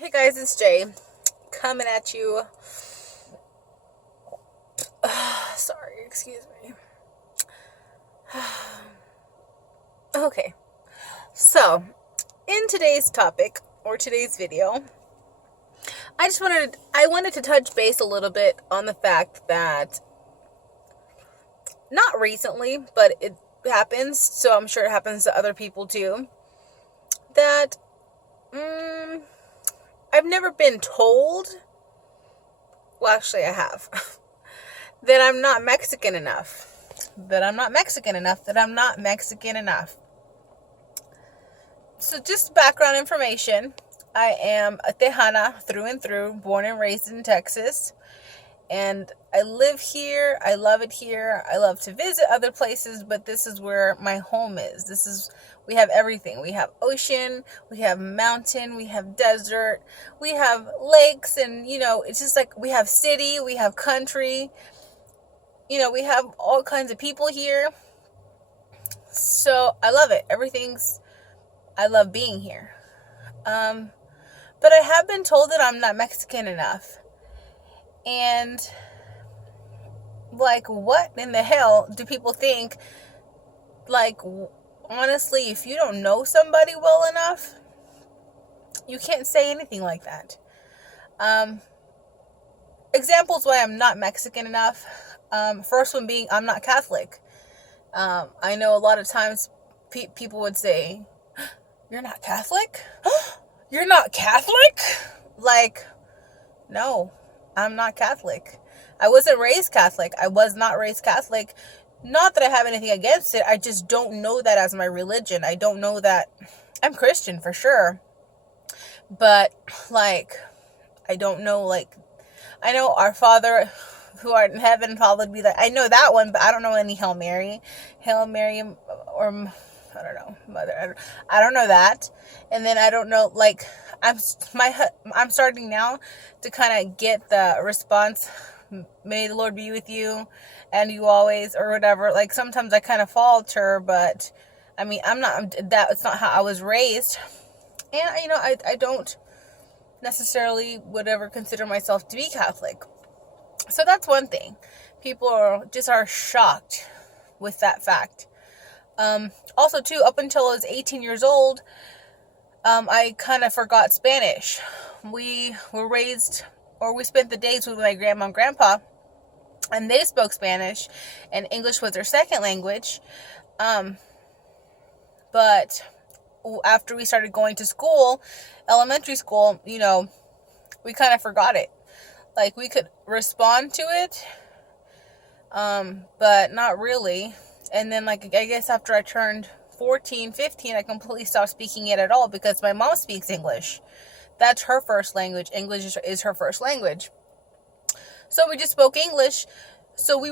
Hey guys, it's Jay coming at you. Sorry, excuse me. Okay, so in today's topic or today's video, I wanted to touch base a little bit on the fact that not recently, but it happens. So I'm sure it happens to other people too. That I've never been told. Well, actually, I have. That I'm not Mexican enough. That I'm not Mexican enough. That I'm not Mexican enough. So just background information. I am a Tejana through and through, born and raised in Texas. And I live here. I love it here. I love to visit other places, but this is where my home is. We have everything. We have ocean, we have mountain, we have desert, we have lakes, and it's just like we have city, we have country. We have all kinds of people here. So I love it. I love being here. But I have been told that I'm not Mexican enough. And what in the hell do people think? Honestly, if you don't know somebody well enough, you can't say anything like that. Examples why I'm not Mexican enough. First one being I'm not Catholic. I know a lot of times people would say, "You're not Catholic? You're not Catholic?" No, I'm not Catholic. I wasn't raised Catholic. I was not raised Catholic. Not that I have anything against it. I just don't know that as my religion. I don't know that. I'm Christian for sure. But, I don't know, I know our Father who art in heaven, hallowed be thy. I know that one, but I don't know any Hail Mary. Hail Mary, or I don't know, Mother. I don't know that. And then I don't know, I'm starting now to kind of get the response, may the Lord be with you, and you always, or whatever. Sometimes I kind of falter, but I mean, it's not how I was raised. And, I don't necessarily would ever consider myself to be Catholic. So that's one thing. People are shocked with that fact. Also, too, up until I was 18 years old, I kind of forgot Spanish. We spent the days with my grandma and grandpa, and they spoke Spanish, and English was their second language. But after we started going to school, elementary school, we kind of forgot it. We could respond to it, but not really. And then, I guess after I turned 14, 15, I completely stopped speaking it at all because my mom speaks English. That's her first language. English is her first language. So we just spoke English. So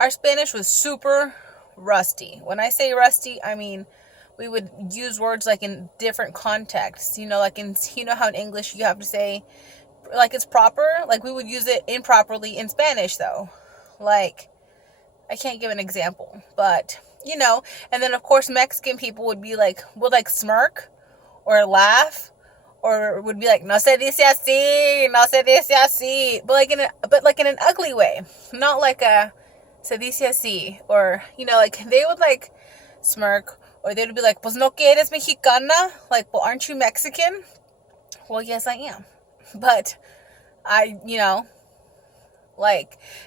our Spanish was super rusty. When I say rusty, I mean, we would use words in different contexts. How in English you have to say, it's proper. We would use it improperly in Spanish, though. I can't give an example, but, and then, of course, Mexican people would be would smirk or laugh, or would be no se dice así, no se dice así, but in an ugly way, not a se dice así, or, they would, smirk, or they would be pues no que eres mexicana, well, aren't you Mexican? Well, yes, I am, but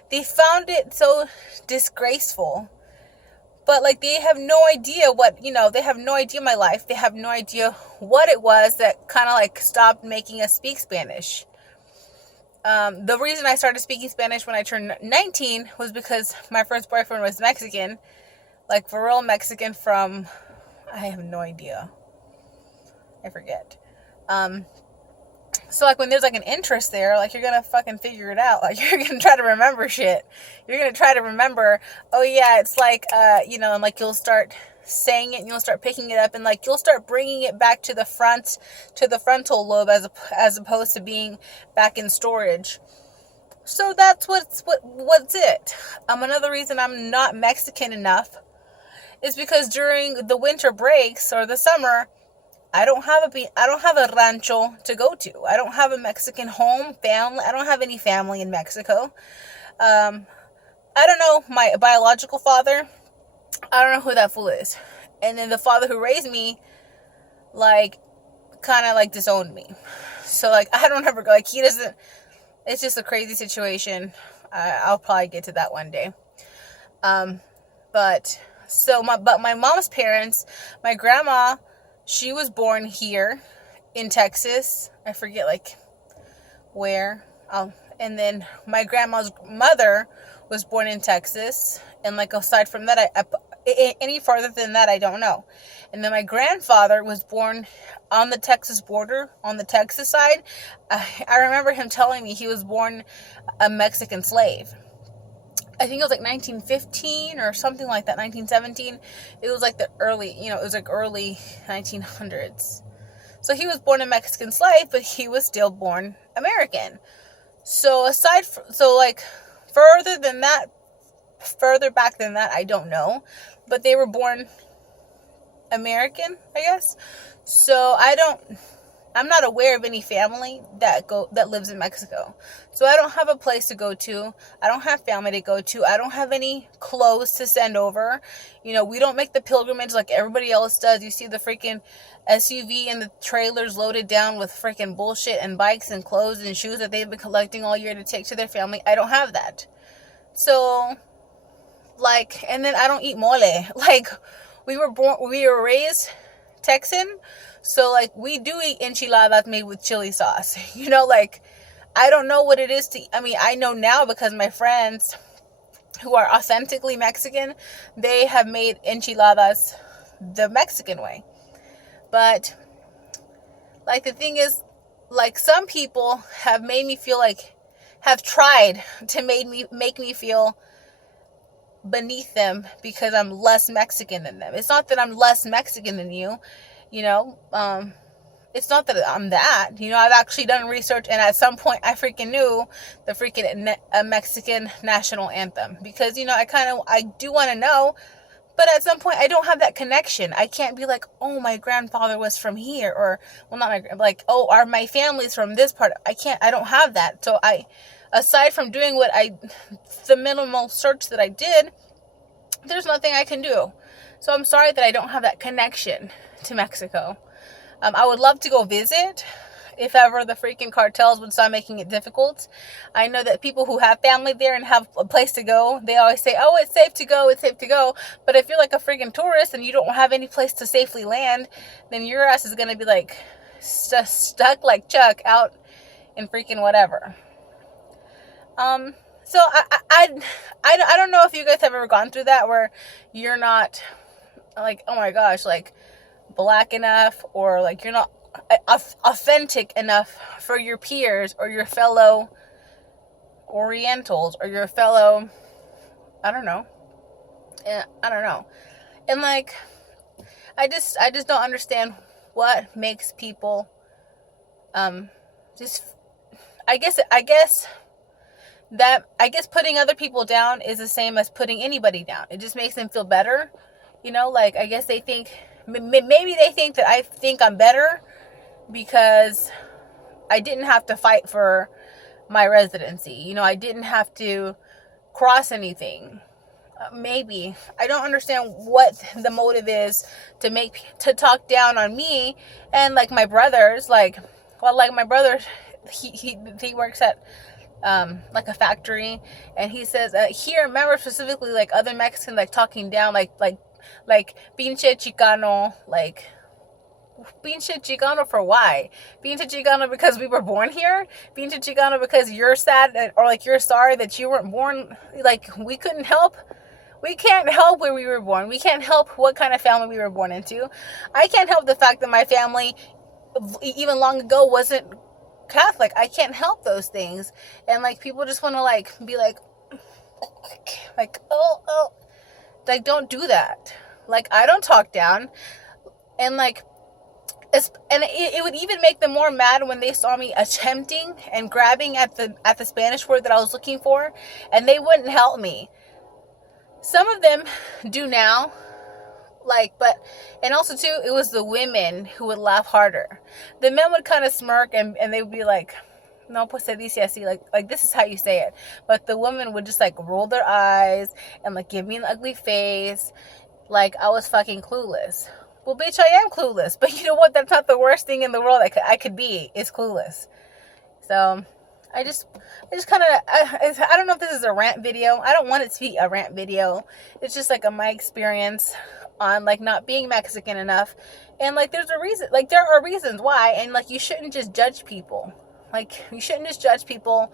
they found it so disgraceful. But, they have no idea they have no idea my life. They have no idea what it was that kind of, stopped making us speak Spanish. The reason I started speaking Spanish when I turned 19 was because my first boyfriend was Mexican. For real Mexican from, I have no idea. I forget. So, when there's, an interest there, you're gonna fucking figure it out. You're gonna try to remember shit. You're gonna try to remember, oh, yeah, it's and, you'll start saying it, and you'll start picking it up, and, you'll start bringing it back to the frontal lobe, as opposed to being back in storage. So, that's what's it. Another reason I'm not Mexican enough is because during the winter breaks, or the summer, I don't have a rancho to go to. I don't have a Mexican home, family. I don't have any family in Mexico. Um, I don't know my biological father. I don't know who that fool is. And then the father who raised me, like, kind of like disowned me. So like I don't ever go, like, he doesn't. It's just a crazy situation. I'll probably get to that one day. But my mom's parents, my grandma, she was born here in Texas. I forget like where. And then my grandma's mother was born in Texas. And like aside from that, any farther than that, I don't know. And then my grandfather was born on the Texas border, on the Texas side. I remember him telling me he was born a Mexican slave. I think it was like 1915 or something like that, 1917. It was like the early, it was like early 1900s. So he was born a Mexican slave, but he was still born American. So like further back than that, I don't know. But they were born American, I guess. So I'm not aware of any family that lives in Mexico. So I don't have a place to go to. I don't have family to go to. I don't have any clothes to send over. We don't make the pilgrimage like everybody else does. You see the freaking SUV and the trailers loaded down with freaking bullshit and bikes and clothes and shoes that they've been collecting all year to take to their family. I don't have that. So, like, and then I don't eat mole. Like, we were raised Texan. So, like, we do eat enchiladas made with chili sauce. Like, I don't know what it is I know now because my friends who are authentically Mexican, they have made enchiladas the Mexican way. But, like, the thing is, like, some people have made me feel like, have tried to make me feel beneath them because I'm less Mexican than them. It's not that I'm less Mexican than you. It's not that I'm that. I've actually done research, and at some point I freaking knew the freaking Mexican national anthem because I do want to know, but at some point I don't have that connection. I can't be like, oh, my grandfather was from here, or my family's from this part. I don't have that. So aside from doing the minimal search that I did, there's nothing I can do. So I'm sorry that I don't have that connection to Mexico. I would love to go visit if ever the freaking cartels would start making it difficult. I know that people who have family there and have a place to go, they always say, oh, it's safe to go, it's safe to go. But if you're like a freaking tourist and you don't have any place to safely land, then your ass is going to be like stuck like Chuck out in freaking whatever. So I don't know if you guys have ever gone through that where you're not like, oh my gosh, like black enough, or like you're not authentic enough for your peers or your fellow Orientals or your fellow, I don't know. And like, I just don't understand what makes people, just, I guess putting other people down is the same as putting anybody down. It just makes them feel better. Like, I guess they think, maybe they think that I think I'm better because I didn't have to fight for my residency. I didn't have to cross anything. Maybe. I don't understand what the motive is to talk down on me and like my brothers. Like my brother, he works at like a factory, and he says here, remember specifically like other Mexicans like talking down like pinche Chicano, like pinche Chicano for why? Pinche Chicano because we were born here? Pinche Chicano because you're sad or like you're sorry that you weren't born? Like, we couldn't help? We can't help where we were born. We can't help what kind of family we were born into. I can't help the fact that my family even long ago wasn't Catholic. I can't help those things. And like, people just want to like be like oh, like, don't do that. Like, I don't talk down. And like, it would even make them more mad when they saw me attempting and grabbing at the Spanish word that I was looking for, and they wouldn't help me. Some of them do now. like, and also too, it was the women who would laugh harder. The men would kind of smirk, and they would be like, no, pues se dice así, like this is how you say it. But the women would just like roll their eyes and like give me an ugly face, like I was fucking clueless. Well, bitch, I am clueless. But you know what? That's not the worst thing in the world I could be, is clueless. So I just kind of, I don't know if this is a rant video. I don't want it to be a rant video. It's just like my experience on like not being Mexican enough. And like there's a reason, like there are reasons why. And like you shouldn't just judge people. Like you shouldn't just judge people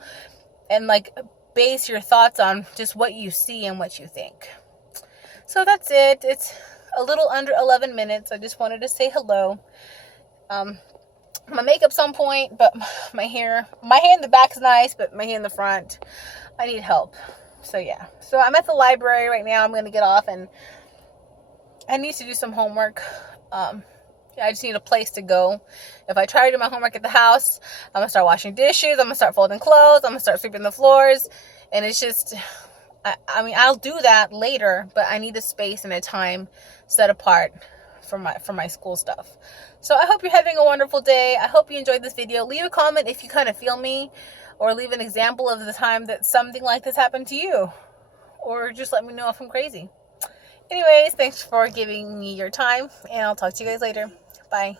and like base your thoughts on just what you see and what you think. So that's it. It's a little under 11 minutes. I just wanted to say hello. My makeup's on point, but my hair in the back's nice, but my hair in the front, I need help. So yeah. So I'm at the library right now. I'm going to get off and I need to do some homework. I just need a place to go. If I try to do my homework at the house, I'm going to start washing dishes. I'm going to start folding clothes. I'm going to start sweeping the floors. And it's just, I mean, I'll do that later, but I need a space and a time set apart for my school stuff. So I hope you're having a wonderful day. I hope you enjoyed this video. Leave a comment if you kind of feel me, or leave an example of the time that something like this happened to you, or just let me know if I'm crazy. Anyways, thanks for giving me your time, and I'll talk to you guys later. Bye.